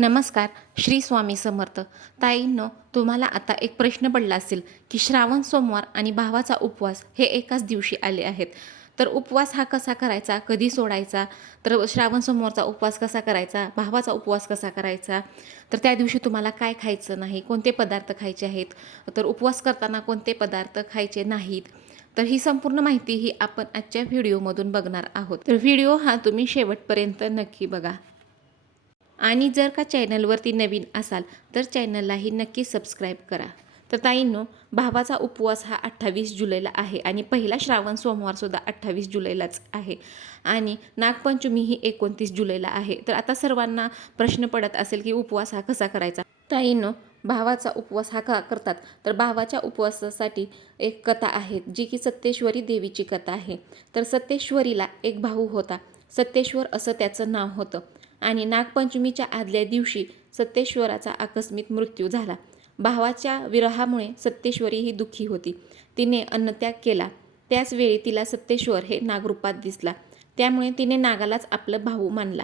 नमस्कार श्री स्वामी समर्थ. ताईंनो तुम्हाला आता एक प्रश्न पडला असेल की श्रावण सोमवार आणि भावाचा उपवास हे एकाच दिवशी आले आहेत. तर उपवास हा कसा करायचा? कधी सोडायचा? तर श्रावण सोमवारचा उपवास कसा करायचा? भावाचा उपवास कसा करायचा? तर त्या दिवशी तुम्हाला काय खायचं नाही? कोणते पदार्थ खायचे आहेत? तर उपवास करताना कोणते पदार्थ खायचे नाहीत? तर ही संपूर्ण माहिती ही आपण आजच्या व्हिडिओमधून बघणार आहोत. तर व्हिडिओ हा तुम्ही शेवटपर्यंत नक्की बघा. आणि जर का चॅनलवरती नवीन असाल तर चॅनललाही नक्की सबस्क्राईब करा. तर ताईंनो भावाचा उपवास हा अठ्ठावीस जुलैला आहे आणि पहिला श्रावण सोमवारसुद्धा अठ्ठावीस जुलैलाच आहे. आणि नागपंचमी ही एकोणतीस जुलैला आहे. तर आता सर्वांना प्रश्न पडत असेल की उपवास हा कसा करायचा? ताईंनो भावाचा उपवास हा का करतात? तर भावाच्या उपवासासाठी एक कथा आहे जी की सत्तेश्वरी देवीची कथा आहे. तर सत्तेश्वरीला एक भाऊ होता. सत्तेश्वर असं त्याचं नाव होतं. आणि नागपंचमीच्या आदल्या दिवशी सत्तेश्वराचा आकस्मिक मृत्यू झाला. भावाच्या विरहामुळे सत्तेश्वरी ही दुःखी होती. तिने अन्नत्याग केला. त्याचवेळी तिला सत्तेश्वर हे नागरूपात दिसला. त्यामुळे तिने नागालाच आपलं भाऊ मानला.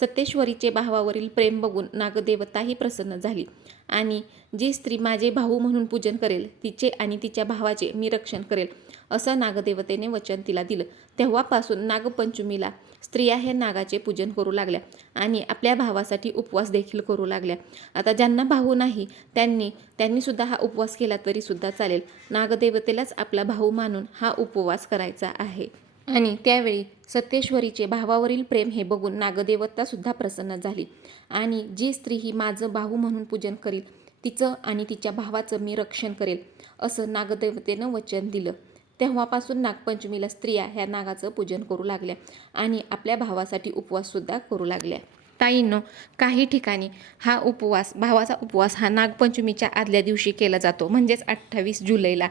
सत्तेश्वरीचे भावावरील प्रेम बघून नागदेवताही प्रसन्न झाली. आणि जी स्त्री माझे भाऊ म्हणून पूजन करेल तिचे आणि तिच्या भावाचे मी रक्षण करेल असं नागदेवतेने वचन तिला दिलं. तेव्हापासून नागपंचमीला स्त्रिया हे नागाचे पूजन करू लागल्या आणि आपल्या भावासाठी उपवास देखील करू लागल्या. आता ज्यांना भाऊ नाही त्यांनी त्यांनीसुद्धा हा उपवास केला तरीसुद्धा चालेल. नागदेवतेलाच आपला भाऊ मानून हा उपवास करायचा आहे. आणि त्यावेळी सत्तेश्वरीचे भावावरील प्रेम हे बघून नागदेवता सुद्धा प्रसन्न झाली. आणि जी स्त्री ही माझं भाऊ म्हणून पूजन करील तिचं आणि तिच्या भावाचं मी रक्षण करेल असं नागदेवतेनं वचन दिलं. तेव्हापासून नागपंचमीला स्त्रिया ह्या नागाचं पूजन करू लागल्या आणि आपल्या भावासाठी उपवाससुद्धा करू लागल्या. ताईंनो काही ठिकाणी हा उपवास भावाचा उपवास हा नागपंचमीच्या आदल्या दिवशी केला जातो म्हणजेच अठ्ठावीस जुलैला.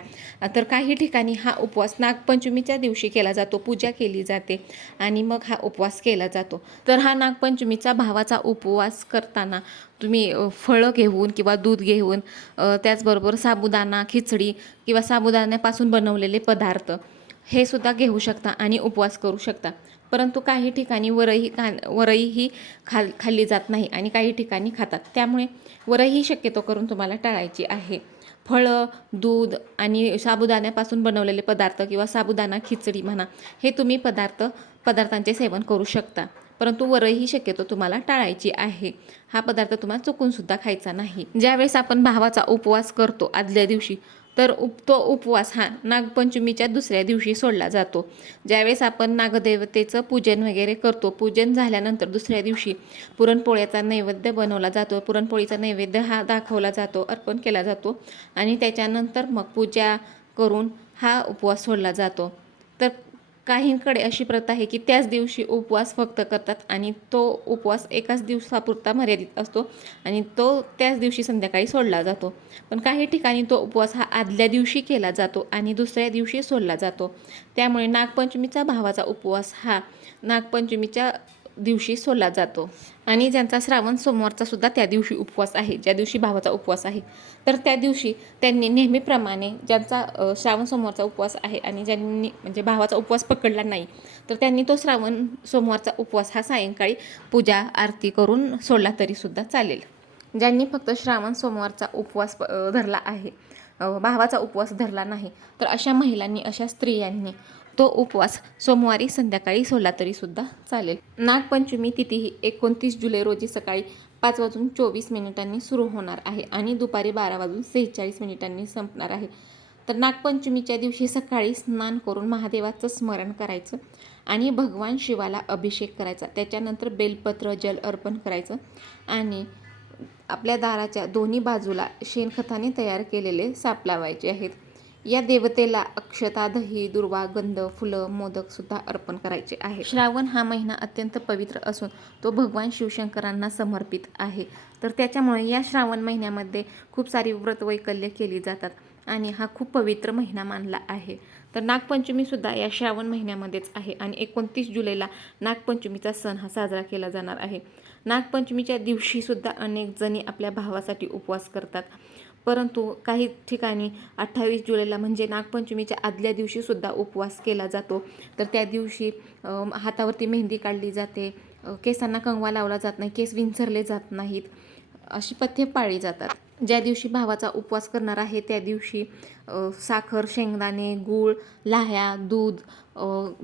तर काही ठिकाणी हा उपवास नागपंचमीच्या दिवशी केला जातो पूजा केली जाते आणि मग हा उपवास केला जातो. तर हा नागपंचमीचा भावाचा उपवास करताना तुम्ही फळं घेऊन किंवा दूध घेऊन त्याचबरोबर साबुदाणा खिचडी किंवा साबुदाण्यापासून बनवलेले पदार्थ हे सुद्धा घेऊ शकता आणि उपवास करू शकता. परंतु काही ठिकाणी वरई खा वरई ही खाल खाल्ली जात नाही आणि काही ठिकाणी खातात. त्यामुळे वरई ही शक्यतो करून तुम्हाला टाळायची आहे. फळं दूध आणि साबुदाण्यापासून बनवलेले पदार्थ किंवा साबुदाणा खिचडी म्हणा हे तुम्ही पदार्थ पदार्थांचे सेवन करू शकता. परंतु वरई ही शक्यतो तुम्हाला टाळायची आहे. हा पदार्थ तुम्हाला चुकूनसुद्धा खायचा नाही. ज्यावेळेस आपण भावाचा उपवास करतो आदल्या दिवशी तर उप तो उपवास हा नागपंचमीच्या दुसऱ्या दिवशी सोडला जातो. ज्यावेळेस आपण नागदेवतेचं पूजन वगैरे करतो पूजन झाल्यानंतर दुसऱ्या दिवशी पुरणपोळ्याचा नैवेद्य बनवला जातो. पुरणपोळीचा नैवेद्य हा दाखवला जातो अर्पण केला जातो आणि त्याच्यानंतर मग पूजा करून हा उपवास सोडला जातो. तर काहींकडे अशी प्रथा आहे की त्याच दिवशी उपवास फक्त करतात आणि तो उपवास एकाच दिवसापुरता मर्यादित असतो आणि तो त्याच दिवशी संध्याकाळी सोडला जातो. पण काही ठिकाणी तो उपवास हा आदल्या दिवशी केला जातो आणि दुसऱ्या दिवशी सोडला जातो. त्यामुळे नागपंचमीचा भावाचा उपवास हा नागपंचमीच्या दिवशी सोडला जातो. आणि ज्यांचा श्रावण सोमवारचा सुद्धा त्या दिवशी उपवास आहे ज्या दिवशी भावाचा उपवास आहे. तर त्या दिवशी त्यांनी नेहमीप्रमाणे ज्यांचा श्रावण सोमवारचा उपवास आहे आणि ज्यांनी म्हणजे भावाचा उपवास पकडला नाही तर त्यांनी तो श्रावण सोमवारचा उपवास हा सायंकाळी पूजा आरती करून सोडला तरीसुद्धा चालेल. ज्यांनी फक्त श्रावण सोमवारचा उपवास प- धरला आहे भावाचा उपवास धरला नाही तर अशा महिलांनी अशा स्त्रियांनी तो उपवास सोमवारी संध्याकाळी सोडला तरीसुद्धा चालेल. नागपंचमी तिथी ही एकोणतीस जुलै रोजी सकाळी पाच वाजून चोवीस मिनिटांनी सुरू होणार आहे आणि दुपारी बारा वाजून सेहेचाळीस मिनिटांनी संपणार आहे. तर नागपंचमीच्या दिवशी सकाळी स्नान करून महादेवाचं स्मरण करायचं आणि भगवान शिवाला अभिषेक करायचा. त्याच्यानंतर बेलपत्र जल अर्पण करायचं आणि आपल्या दाराच्या दोन्ही बाजूला शेणखताने तयार केलेले साप लावायचे आहेत. या देवतेला अक्षता दही दुर्वा गंध फुलं मोदक सुद्धा अर्पण करायचे आहे श्रावण हा महिना अत्यंत पवित्र असून तो भगवान शिवशंकरांना समर्पित आहे. तर त्याच्यामुळे या श्रावण महिन्यामध्ये खूप सारी व्रतवैकल्य केली जातात आणि हा खूप पवित्र महिना मानला आहे. तर नागपंचमीसुद्धा या श्रावण महिन्यामध्येच आहे आणि एकोणतीस जुलैला नागपंचमीचा सण हा साजरा केला जाणार आहे. नागपंचमीच्या दिवशीसुद्धा अनेक जणी आपल्या भावासाठी उपवास करतात. परंतु काही ठिकाणी अठ्ठावीस जुलैला म्हणजे नागपंचमीच्या आदल्या दिवशीसुद्धा उपवास केला जातो. तर त्या दिवशी हातावरती मेहंदी काढली जाते. केसांना कंगवा लावला जात नाही. केस विंचरले जात नाहीत. अशी पथ्ये पाळली जातात. ज्या दिवशी भावाचा उपवास करणार आहे त्या दिवशी साखर शेंगदाणे गूळ लाह्या दूध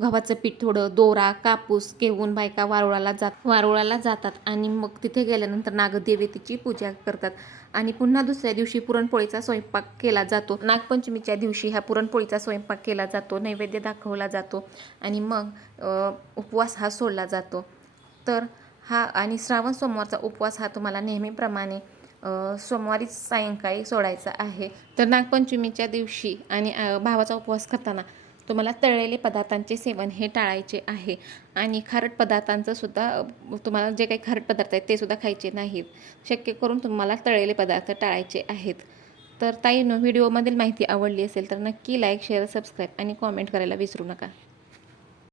गव्हाचं पीठ थोडं दोरा कापूस केवून बायका वारुळाला जात वारुळाला जातात आणि मग तिथे गेल्यानंतर नागदेवतेची पूजा करतात. आणि पुन्हा दुसऱ्या दिवशी पुरणपोळीचा स्वयंपाक केला जातो. नागपंचमीच्या दिवशी ह्या पुरणपोळीचा स्वयंपाक केला जातो नैवेद्य दाखवला जातो आणि मग उपवास हा सोडला जातो. तर हा आणि श्रावण सोमवारचा उपवास हा तुम्हाला नेहमीप्रमाणे सोमवारी सोमवारीच सायंकाळी सोडायचा आहे. तर नागपंचमीच्या दिवशी आणि भावाचा उपवास करताना तुम्हाला तळलेले पदार्थांचे सेवन हे टाळायचे आहे. आणि खारट पदार्थांचं सुद्धा तुम्हाला जे काही खारट पदार्थ आहेत ते सुद्धा खायचे नाहीत. शक्य करून तुम्हाला तळलेले पदार्थ टाळायचे आहेत. तर ताईनो व्हिडिओमधील माहिती आवडली असेल तर नक्की लाईक शेअर सबस्क्राईब आणि कॉमेंट करायला विसरू नका.